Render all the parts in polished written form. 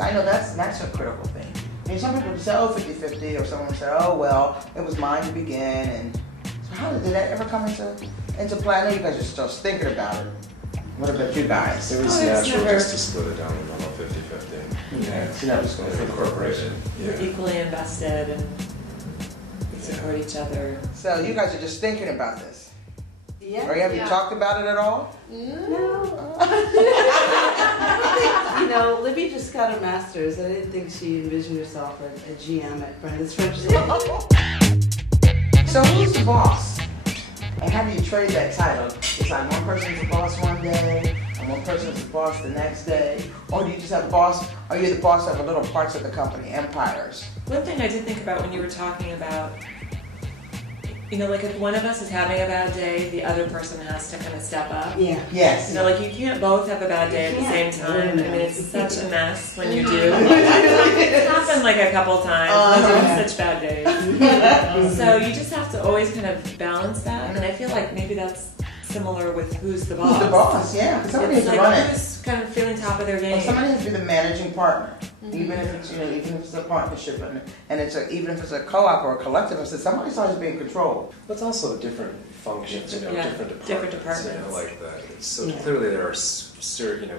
So I know that's a critical thing. I mean, some people say, oh, 50-50, or someone say, oh, well, it was mine to begin. And so how did that ever come into play? I know you guys are still thinking about it. What about you guys? It was natural just to split it down in the middle, 50-50. Yeah, so that was good for the corporation. We're equally invested and we support each other. So you guys are just thinking about this? Yeah. Or have you talked about it at all? No. You know, Libby just got her master's. I didn't think she envisioned herself as a GM at Brenda's French. So who's the boss? And how do you trade that title? It's like one person's the boss one day, and one person's the boss the next day. Or do you just have a boss, or you're the boss of the little parts of the company, empires? One thing I did think about when you were talking about, you know, like if one of us is having a bad day, the other person has to kind of step up. Yeah. Yes. You know, like you can't both have a bad day at the same time. I mean, it's such a mess when you do. It's happened like a couple times. Those are such bad days. So you just have to always kind of balance that. And I feel like maybe that's similar with who's the boss. Who's the boss? Yeah, because somebody has It's to like run it. who's kind of feeling top of their game. Well, somebody has to be the managing partner, even if it's even if it's a partnership, and even if it's a co-op or a collective. So somebody's always being controlled. But it's also different functions, you know, different departments. You know, like that. So clearly there are,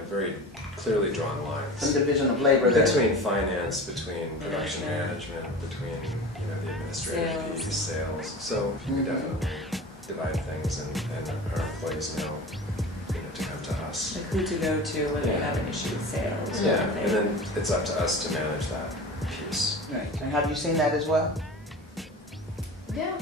very clearly drawn lines. Some division of labor between finance, between production management, between the administrative piece, sales. So you can definitely divide things, and our employees know to come to us. Like who to go to when they have an issue with sales. Yeah, and then it's up to us to manage that piece. Right. And have you seen that as well? Yeah.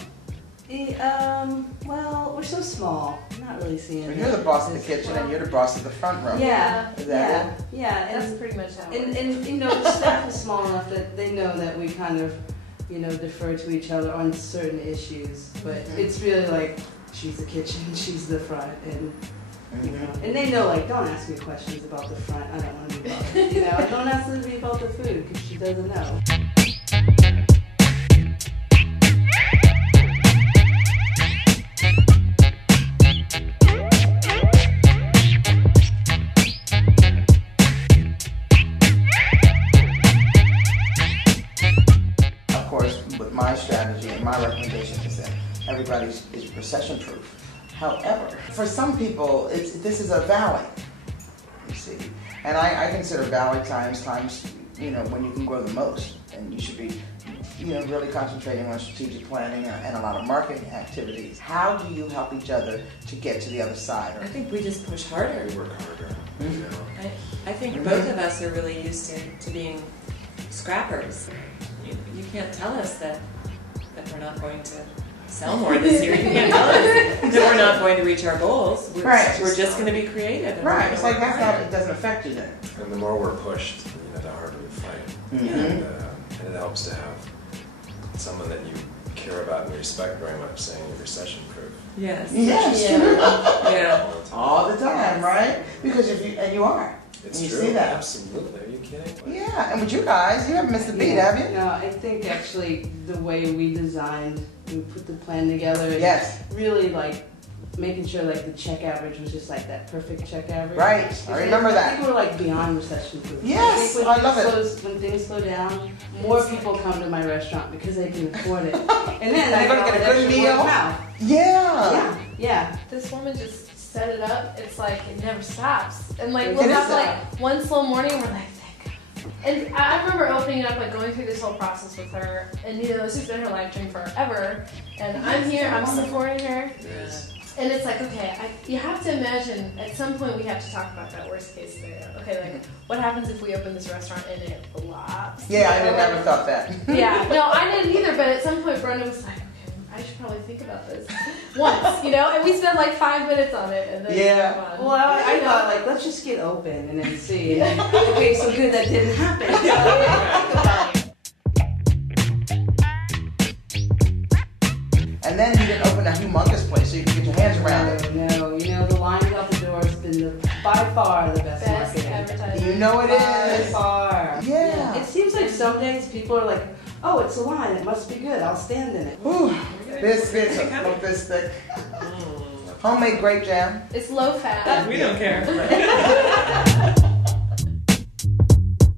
Well, we're so small. I'm not really seeing So it. you're the boss of the kitchen, and you're the boss of the front row. Yeah. Is that it? Yeah. That's pretty much how it And you know, the staff is small enough that they know that we kind of, defer to each other on certain issues. But it's really like she's the kitchen, she's the front, and and they know, like, don't ask me questions about the front. I don't want to be bothered. Don't ask me about the food because she doesn't know. Of course, with my strategy and my recommendation is that everybody is recession-proof. However, for some people, this is a valley, you see. And I consider valley times, when you can grow the most. And you should be, really concentrating on strategic planning and a lot of marketing activities. How do you help each other to get to the other side? I think we just push harder. We work harder. I think both of us are really used to being scrappers. You can't tell us that we're not going to sell more this year. You can't tell us that we're not going to reach our goals. We're just going to be creative. Right. It's like it doesn't affect you then. And the more we're pushed, the harder we fight. And it helps to have someone that you care about and respect very much saying you're recession-proof. Yes. Yes. Yeah. All the time, right? Because you are. It's you true. See that. Absolutely. Are you kidding? Yeah. And with you guys, you haven't missed a beat, have you? No, I think actually the way we put the plan together. Yes. Really like making sure like the check average was just like that perfect check average. Right. I remember that. I think we're like beyond recession proof. Yes. I love it. When things slow down, more people come to my restaurant because they can afford it. And then they're gonna get a good meal. Yeah. Yeah. This woman just set it up. It's like it never stops. And like we'll have like one slow morning and we're like, thank God. And I remember opening up, like going through this whole process with her, and this has been her life dream forever. And I'm here, I'm supporting her. Yes. And it's like, okay, you have to imagine at some point we have to talk about that worst case scenario. Okay, like what happens if we open this restaurant and it flops? Yeah, I never thought that. Yeah, no, I didn't either. But at some point, Brenda was like, okay, I should probably think about this once, and we spent like 5 minutes on it, and then Well, I thought like let's just get open and then see. And then, okay, so good that didn't happen. So, think about it. And then you didn't open a humongous place so you can get your hands around it. No, the lines out the door has been by far the best marketing. Advertising. You know it is. By far. Yeah. It seems like some days people are like, oh, it's a line, it must be good, I'll stand in it. Whew. This thick. Homemade grape jam. It's low fat. We don't care.